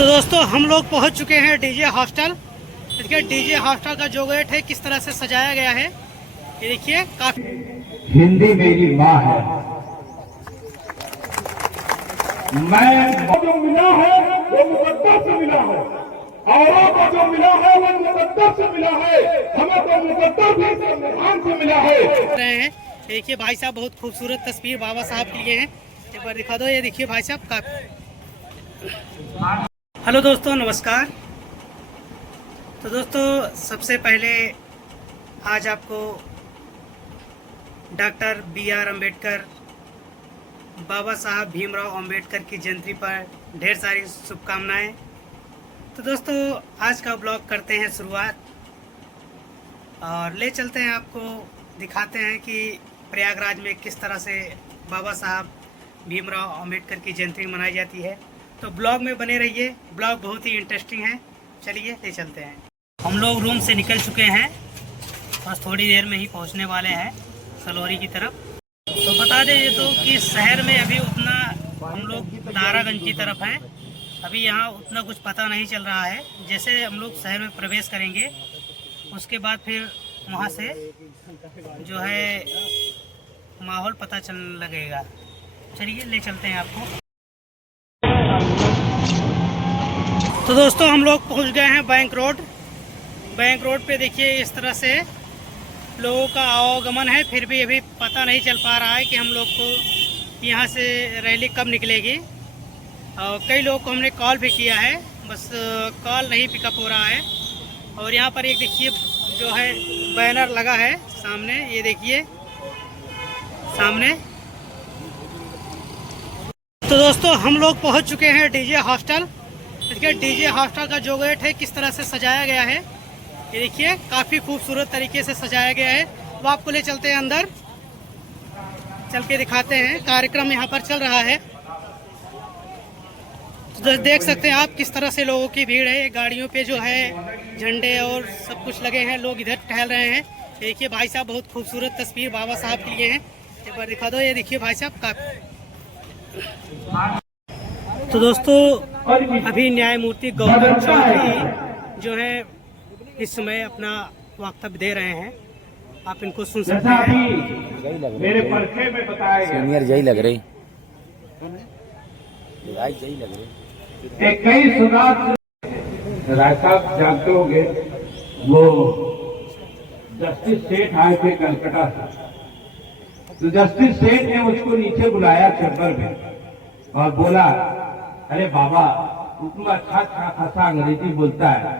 तो दोस्तों हम लोग पहुंच चुके हैं डीजे हॉस्टल। देखिए डीजे हॉस्टल का जो गेट है किस तरह से सजाया गया है, ये देखिए काफी। हिंदी मेरी माँ है, मैं जो मिला है वो मुकद्दर से मिला है, औरों को जो मिला है वो मुकद्दर से मिला है, हमें तो मुकद्दर भी संविधान से मिला है। रहे हैं देखिए भाई साहब, बहुत खूबसूरत तस्वीर बाबा साहब के लिए है। एक बार दिखा दो, ये देखिए भाई साहब काफी। हेलो दोस्तों, नमस्कार। तो दोस्तों सबसे पहले आज आपको डॉक्टर B.R. अम्बेडकर, बाबा साहब भीमराव अम्बेडकर की जयंती पर ढेर सारी शुभकामनाएं। तो दोस्तों आज का ब्लॉग करते हैं शुरुआत और ले चलते हैं, आपको दिखाते हैं कि प्रयागराज में किस तरह से बाबा साहब भीमराव अम्बेडकर की जयंती मनाई जाती है। तो ब्लॉग में बने रहिए, ब्लॉग बहुत ही इंटरेस्टिंग है। चलिए ले चलते हैं। हम लोग रूम से निकल चुके हैं, बस थोड़ी देर में ही पहुंचने वाले हैं सलोरी की तरफ। तो बता दें तो कि शहर में अभी उतना, हम लोग तारागंज की तरफ हैं, अभी यहाँ उतना कुछ पता नहीं चल रहा है। जैसे हम लोग शहर में प्रवेश करेंगे उसके बाद फिर वहाँ से जो है माहौल पता चलने लगेगा। चलिए ले चलते हैं आपको। तो दोस्तों हम लोग पहुँच गए हैं बैंक रोड। बैंक रोड पे देखिए इस तरह से लोगों का आवागमन है, फिर भी अभी पता नहीं चल पा रहा है कि हम लोग को यहाँ से रैली कब निकलेगी। और कई लोगों को हमने कॉल भी किया है, बस कॉल नहीं पिकअप हो रहा है। और यहाँ पर एक देखिए जो है बैनर लगा है सामने, ये देखिए सामने। तो दोस्तों हम लोग पहुँच चुके हैं डीजे हॉस्टल। देखिए डीजे हॉस्टल का जो गेट है किस तरह से सजाया गया है, ये देखिए काफ़ी खूबसूरत तरीके से सजाया गया है। वो आपको ले चलते हैं अंदर, चल के दिखाते हैं। कार्यक्रम यहाँ पर चल रहा है, तो देख सकते हैं आप किस तरह से लोगों की भीड़ है। गाड़ियों पे जो है झंडे और सब कुछ लगे हैं, लोग इधर टहल रहे हैं। देखिए भाई साहब, बहुत खूबसूरत तस्वीर बाबा साहब के लिए है। एक बार दिखा दो, ये देखिए भाई साहब काफ़ी। तो दोस्तों अभी न्यायमूर्ति गौतम चौधरी जो है इस समय अपना वक्तव्य दे रहे हैं, आप इनको सुन सकते हैं। मेरे पर्चे में बताया गया सीनियर जय लग रही, जय लग रही। कई सुधार राय साहब जानते होंगे, वो जस्टिस सेठ आए थे कलकत्ता से। तो जस्टिस सेठ ने मुझको नीचे बुलाया चैम्बर में और बोला, अरे बाबा तुम अच्छा खासा अंग्रेजी बोलता है,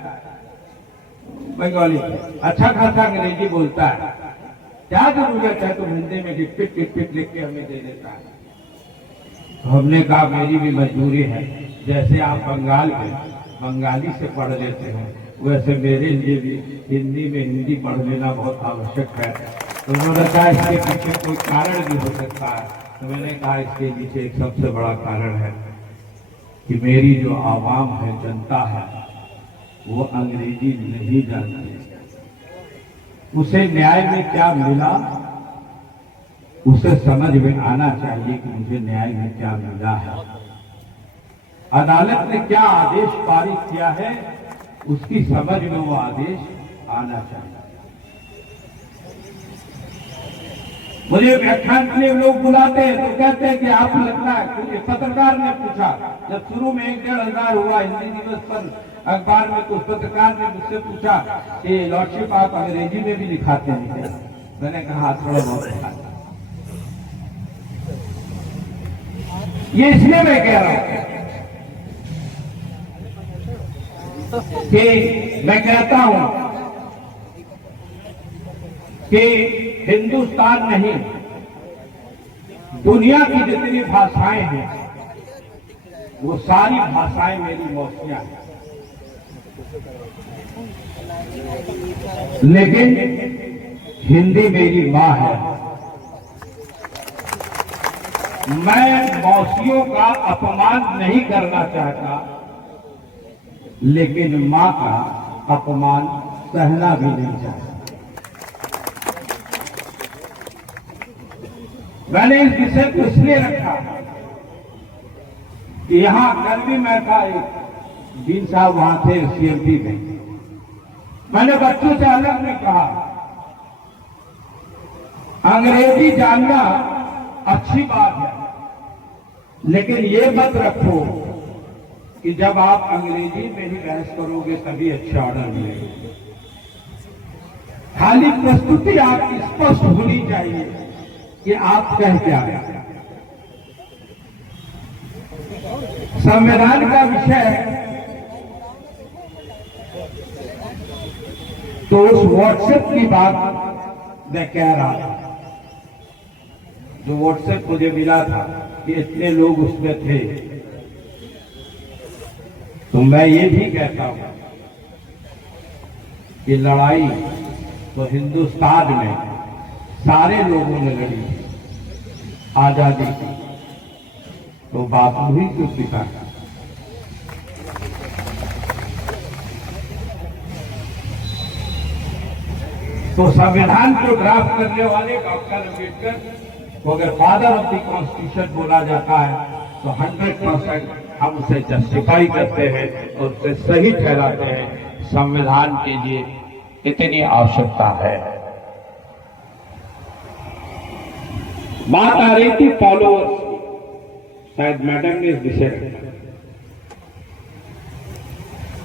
बंगाली अच्छा खासा अंग्रेजी बोलता है, क्या जरूरत है तुम हिंदी में टिपिट टिपिट लिख के हमें दे देता है। हमने कहा मेरी भी मजबूरी है, जैसे आप बंगाल में बंगाली से पढ़ लेते हैं वैसे मेरे लिए भी हिंदी में हिंदी पढ़ लेना बहुत आवश्यक है। तो उन्होंने कहा इसके पीछे कोई कारण भी हो सकता है। तो मैंने कहा इसके पीछे एक सबसे बड़ा कारण है कि मेरी जो आवाम है, जनता है, वो अंग्रेजी नहीं जानती। उसे न्याय में क्या मिला उसे समझ में आना चाहिए कि मुझे न्याय में क्या मिला है, अदालत ने क्या आदेश पारित किया है उसकी समझ में वो आदेश आना चाहिए। मुझे व्याख्यान के लिए लोग बुलाते हैं तो कहते हैं कि आप लगता है, क्योंकि पत्रकार ने पूछा, जब शुरू में 1-1.5 हुआ हिंदी दिवस पर अखबार में, तो पत्रकार ने मुझसे पूछा कि लॉर्डशिप आप अंग्रेजी में भी लिखाते हैं क्या? मैंने कहा थोड़ा बहुत लिखाता। ये इसलिए मैं कह रहा हूं कि मैं कहता हूं कि हिंदुस्तान नहीं, दुनिया की जितनी भाषाएं हैं वो सारी भाषाएं मेरी मौसियां हैं, लेकिन हिंदी मेरी माँ है। मैं मौसियों का अपमान नहीं करना चाहता, लेकिन माँ का अपमान सहना भी नहीं चाहता। मैंने इस विषय को इसलिए रखा कि यहाँ कल भी मैं था एक डीन साहब वहां थे सीएमटी में। मैंने बच्चों से अलग में कहा, अंग्रेजी जानना अच्छी बात है, लेकिन ये मत रखो कि जब आप अंग्रेजी में ही बहस करोगे तभी अच्छे ऑर्डर मिलेंगे। खाली प्रस्तुति आपकी स्पष्ट होनी चाहिए कि आप कह क्या रहे हैं। संविधान का विषय है तो उस व्हाट्सएप की बात मैं कह रहा था, जो व्हाट्सएप मुझे मिला था कि इतने लोग उसमें थे। तो मैं ये भी कहता हूं कि लड़ाई तो हिंदुस्तान में सारे लोगों ने लड़ी आजादी की, तो बापू ही क्यों सिखा। तो संविधान को ड्राफ्ट करने वाले डॉक्टर अम्बेडकर को अगर फादर ऑफ द कॉन्स्टिट्यूशन बोला जाता है तो 100% हम उसे जस्टिफाई करते हैं और उसे सही ठहराते हैं। संविधान के लिए इतनी आवश्यकता है। बात आ रही थी फॉलोअर्स की, शायद मैडम ने इस विषय में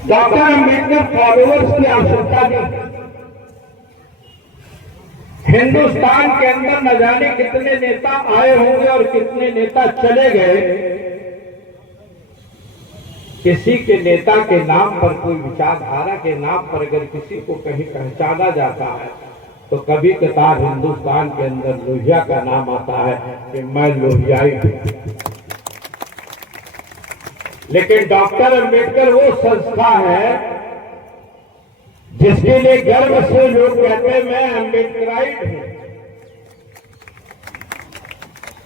डॉक्टर अम्बेडकर फॉलोअर्स की आवश्यकता नहीं। हिंदुस्तान के अंदर न जाने कितने नेता आए होंगे और कितने नेता चले गए। किसी के नेता के नाम पर, कोई विचारधारा के नाम पर अगर किसी को कहीं पहचाना जाता है तो कभी कतार हिंदुस्तान के अंदर लोहिया का नाम आता है कि मैं लोहियाई हूं। लेकिन डॉक्टर अम्बेडकर वो संस्था है जिसके लिए गर्व से लोग कहते हैं मैं अम्बेडकराइट हूं,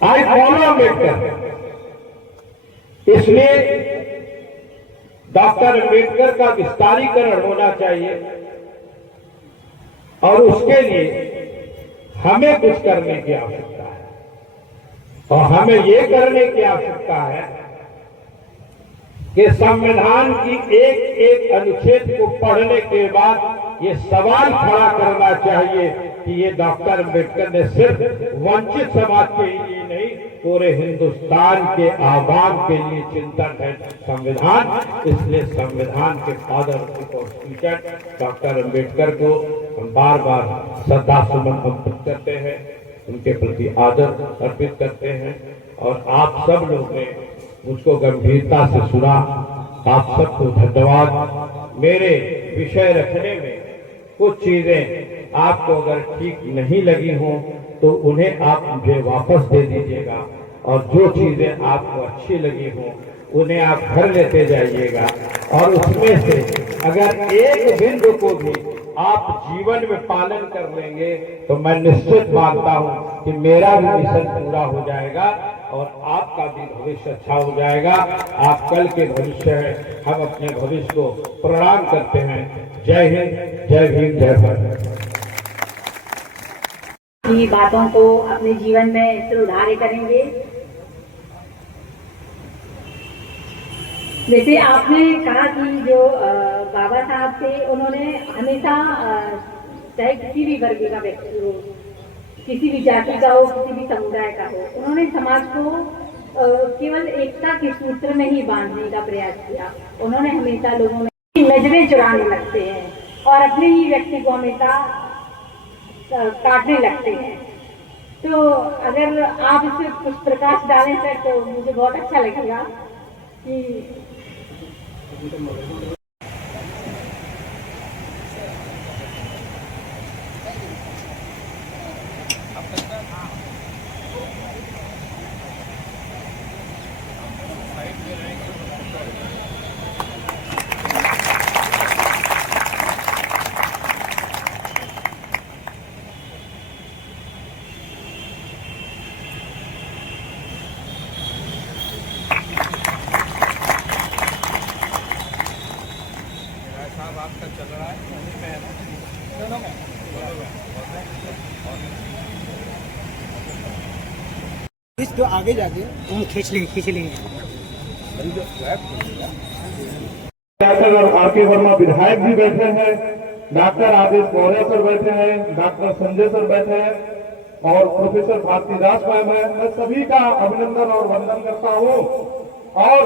आई फॉलो अम्बेडकर। इसलिए डॉक्टर अम्बेडकर का विस्तारीकरण होना चाहिए और उसके लिए हमें कुछ करने की आवश्यकता है। और हमें ये करने की आवश्यकता है कि संविधान की एक एक अनुच्छेद को पढ़ने के बाद ये सवाल खड़ा करना चाहिए कि ये डॉक्टर अम्बेडकर ने सिर्फ वंचित समाज के लिए नहीं, पूरे हिंदुस्तान के आवाम के लिए चिंतन है संविधान। इसलिए संविधान के father of the constitution doctor Ambedkar को हम बार बार श्रद्धा सुमन अर्पित करते हैं, उनके प्रति आदर अर्पित करते हैं। और आप सब लोग ने मुझको गंभीरता से सुना, आप सबको धन्यवाद। मेरे विषय रखने में कुछ चीजें आपको अगर ठीक नहीं लगी हों तो उन्हें आप मुझे वापस दे दीजिएगा, और जो चीजें आपको अच्छी लगी हों उन्हें आप घर लेते जाइएगा। और उसमें से अगर एक बिंदु को भी आप जीवन में पालन कर लेंगे तो मैं निश्चित मानता हूं कि मेरा भी मिशन पूरा हो जाएगा और आपका भी भविष्य अच्छा हो जाएगा। आप कल के भविष्य हैं, हम अपने भविष्य को प्रणाम करते हैं। जय हिंद, जय भीम, जय भारत। की बातों को अपने जीवन में सुधारे करेंगे। जैसे आपने कहा कि जो बाबा साहब थे उन्होंने हमेशा चाहे किसी भी वर्ग का व्यक्ति हो, किसी भी जाति का हो, किसी भी समुदाय का हो, उन्होंने समाज को केवल एकता के सूत्र में ही बांधने का प्रयास किया। उन्होंने हमेशा लोगों में नजरें चुराने लगते हैं और अपने ही व्यक्ति को हमेशा काटने लगते हैं। तो अगर आप इस पर कुछ प्रकाश डालें सर तो मुझे बहुत अच्छा लगेगा कि जो आगे जाके हम खींच लेंगे। और आर.के. वर्मा विधायक भी बैठे हैं, डॉक्टर आदेश मौर्य सर बैठे हैं, डॉक्टर संजय सर बैठे हैं और प्रोफेसर भारतीदास मैम है। मैं सभी का अभिनंदन और वंदन करता हूँ। और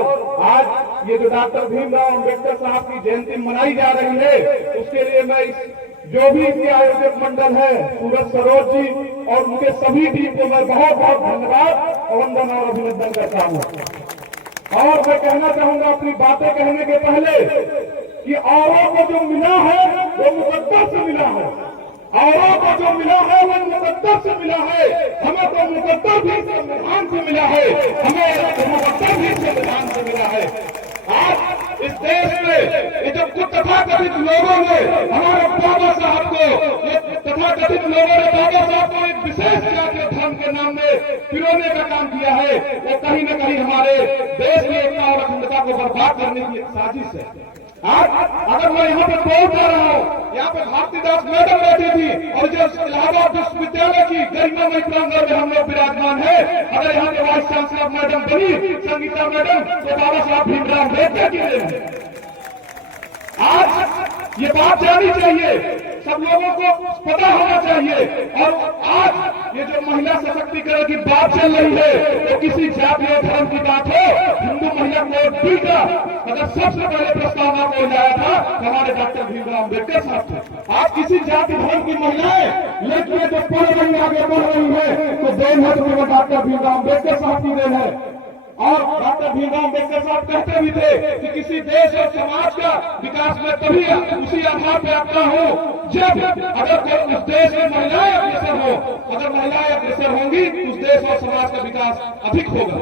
आज ये जो डॉक्टर भीमराव अंबेडकर साहब की जयंती मनाई जा रही है, उसके लिए मैं जो भी इसके आयोजक मंडल है, सूरज सरोज जी और उनके सभी टीम को मैं बहुत बहुत धन्यवाद, वंदन और अभिनंदन करता हूँ। और मैं कहना चाहूंगा अपनी बातें कहने के पहले कि औरों को जो मिला है वो मुकद्दर से मिला है, औरों को जो मिला है वो मुकद्दर से मिला है। हमें तो मुकद्दर भी संविधान से मिला है, हमें मुकद्दर भी संविधान से मिला है। आज इस देश में ये जो कुछ तथाकथित लोगों ने हमारे बाबा साहब को, ये तथाकथित लोगों ने बाबा साहब को एक विशेष जातीय धर्म के नाम में पिरोने का काम किया है, वो कहीं न कहीं हमारे देश की एकता और अखंडता को बर्बाद करने की एक साजिश है। आज अगर मैं यहाँ पे बोल पा रहा हूँ, यहाँ पे भारतीदास मैडम बैठी थी और जो इलाहाबाद विश्वविद्यालय की गरिमामय प्रांगण में हम लोग विराजमान है, अगर यहाँ के वाइस चांसलर मैडम बनी संगीता मैडम, तो बाबा साहब भीमराव अम्बेडकर की देन है। आज ये बात जानी चाहिए, सब लोगों को पता होना चाहिए। और आज ये जो महिला सशक्तिकरण की बात चल रही है, वो किसी जाति और धर्म की बात हो, हिंदू महिला कोड बिल का अगर सबसे पहले प्रस्तावना को लाया था हमारे डॉक्टर भीमराव अम्बेडकर साहब थे। आज किसी जाति धर्म की महिलाएं लड़कियां जो पढ़ रही आगे बढ़ रही है, तो देन है तो केवल डॉक्टर भीमराव अम्बेडकर साहब की देन है। और डॉक्टर भीमराव अम्बेडकर साहब कहते भी थे कि किसी देश और समाज का विकास में तभी उसी आधार पर आता हो जब अगर कोई उस देश में महिलाएं अग्रसर हो, अगर महिलाएं अग्रसर होंगी तो उस देश और समाज का विकास अधिक होगा।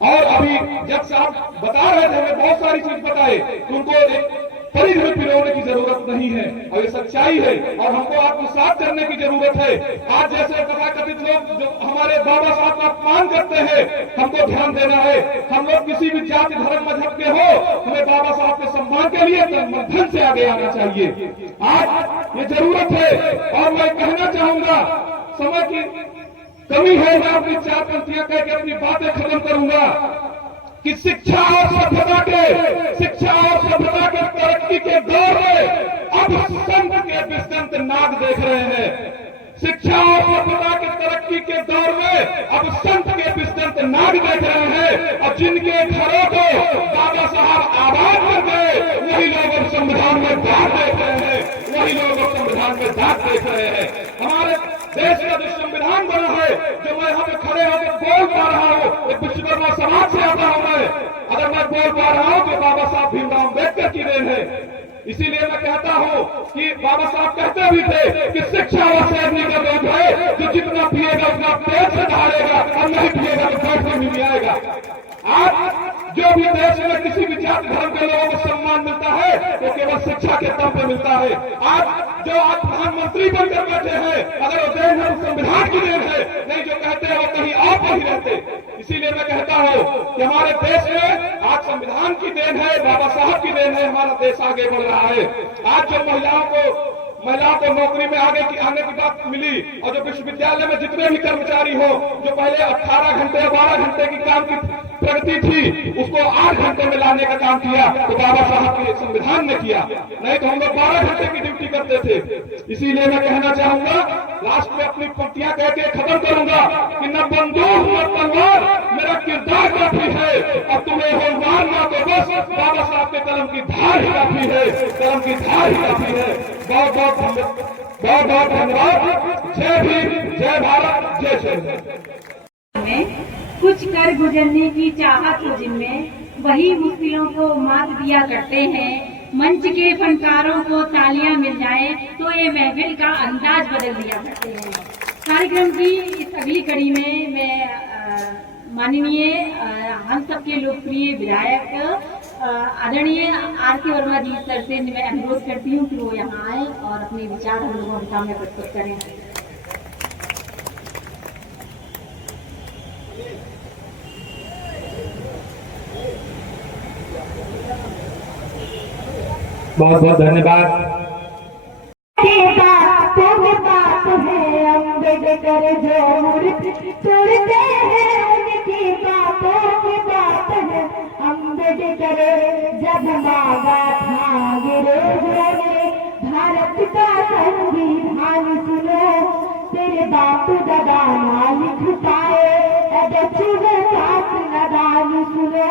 और अभी जब साहब बता रहे थे, हमें बहुत सारी चीज बताए, उनको एक परिध में पिरोने की जरूरत नहीं है और ये सच्चाई है और हमको आत्मसात करने की जरूरत है। आज जैसे तथाकथित लोग जो हमारे बाबा साहब का अपमान करते हैं, हमको ध्यान देना है। हम लोग किसी भी जाति धर्म मजहब के हो, हमें बाबा साहब के सम्मान के लिए मध्यम से आगे आना चाहिए। आज ये जरूरत है। और मैं कहना चाहूंगा, समय की कमी है, मैं अपनी चार पंक्तियां कह के अपनी बातें खत्म करूंगा कि शिक्षा और सभ्यता के तरक्की के दौर में अब संत के विस्तृत नाग देख रहे हैं। शिक्षा और सभ्यता के तरक्की के दौर में अब संत के विस्तृत नाग देख रहे हैं और जिनके घरों को बाबा साहब आबाद कर गए, वही लोग अब संविधान में दाग देख रहे हैं, वही लोग अब संविधान में दाग देख रहे हैं। हमारे देश का जो संविधान बना है, जो मैं यहाँ पे खड़े होकर बोल पा रहा हूँ, एक विश्वकर्मा समाज से आता हूँ मैं, अगर मैं बोल पा रहा हूँ तो बाबा साहब भीमराव अम्बेडकर की देन है। इसीलिए मैं कहता हूँ कि बाबा साहब कहते भी थे कि शिक्षा और शेरनी का लोग है, जो जितना पिएगा उतना पेट से ढालेगा और नहीं पिएगा तो पेट से मिल जाएगा। आज जो भी देश में किसी भी जाति धर्म के लोगों को सम्मान मिलता है, वो केवल शिक्षा के दम पे मिलता है। आज जो आज प्रधानमंत्री बनकर बैठे हैं, अगर वो देन है तो संविधान की देन है, नहीं जो कहते हैं वो कहीं और नहीं रहते। इसीलिए मैं कहता हूँ कि हमारे देश में आज संविधान की देन है, बाबा साहब की देन है, हमारा देश आगे बढ़ रहा है। आज जो महिलाओं को नौकरी में आने की बात मिली और जो विश्वविद्यालय में जितने भी कर्मचारी हो, जो पहले 18 घंटे 12 घंटे की काम की प्रगति थी, उसको 8 घंटे में लाने का काम किया, तो बाबा साहब के संविधान ने किया। नहीं तो हम लोग 12 घंटे की ड्यूटी करते थे। इसीलिए मैं कहना चाहूंगा, लास्ट में अपनी पंक्तियां कह के खत्म करूंगा कि न बंदूक न तलवार मेरा किरदार काफी है, अब तुम्हें हो मारना तो बस बाबा साहब के कलम की धार ही काफी है, कलम की धार ही काफी है। बहुत बहुत धन्यवाद। जय भीम, जय भारत, जय श्री। कुछ कर गुजरने की चाहत हो जिनमें, वही मुश्किलों को मात दिया करते हैं। मंच के फनकारों को तालियां मिल जाए तो ये महफिल का अंदाज बदल दिया करते हैं। कार्यक्रम की इस अगली कड़ी में मैं माननीय हम सबके लोकप्रिय विधायक आदरणीय आर.के. वर्मा जी सर से मैं अनुरोध करती हूँ कि वो यहाँ आए और अपने विचार हम लोगों के सामने प्रस्तुत करें। बहुत बहुत धन्यवाद। अम्बेडकर जो मूर्ति तोड़ते हैं, उनकी बातों की बात है। अम्बेडकर जब मांगा था अंग्रेजों ने भारत का संविधान सुनो, तेरे बाप दादा ना लिख पाए बच्चों पास नदान सुनो।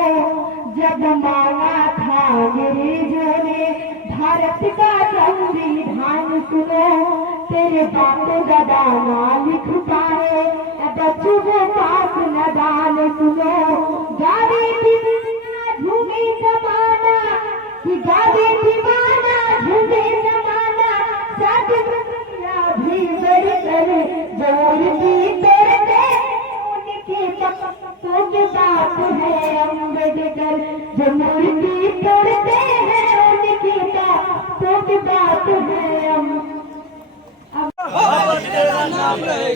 जब मांगा था अंग्रेजों ने भारत का संविधान सुनो, तेरे बाप दादा ना लिख पाए बच्चों पास नदान सुनो। गावे दीवाना झूमे जमाना कि गावे दीवाना झूमे जमाना, साथ दुनिया भी बढ़कर जोर भी करते उनके पक्कों के बात है अम्बेडकर। जो मूर्ति तोड़ते हैं उनके पक्कों की बात है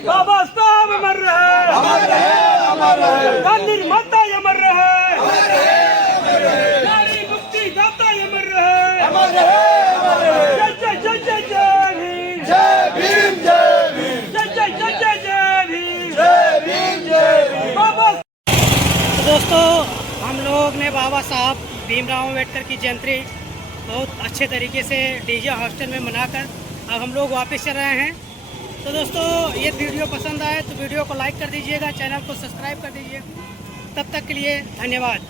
बाबा साहब अमर रहे, गांधी माता अमर रहे, नारी मुक्ति दाता अमर रहे, जय जय जय जय जय भीम, जय भीम जय जय जय जय भीम, बाबा। तो दोस्तों, हम लोग ने बाबा साहब भीमराव अम्बेडकर की जयंती बहुत अच्छे तरीके से डीजे हॉस्टल में मनाकर अब हम लोग वापस चल रहे हैं। तो दोस्तों, ये वीडियो पसंद आए तो वीडियो को लाइक कर दीजिएगा, चैनल को सब्सक्राइब कर दीजिए। तब तक के लिए धन्यवाद।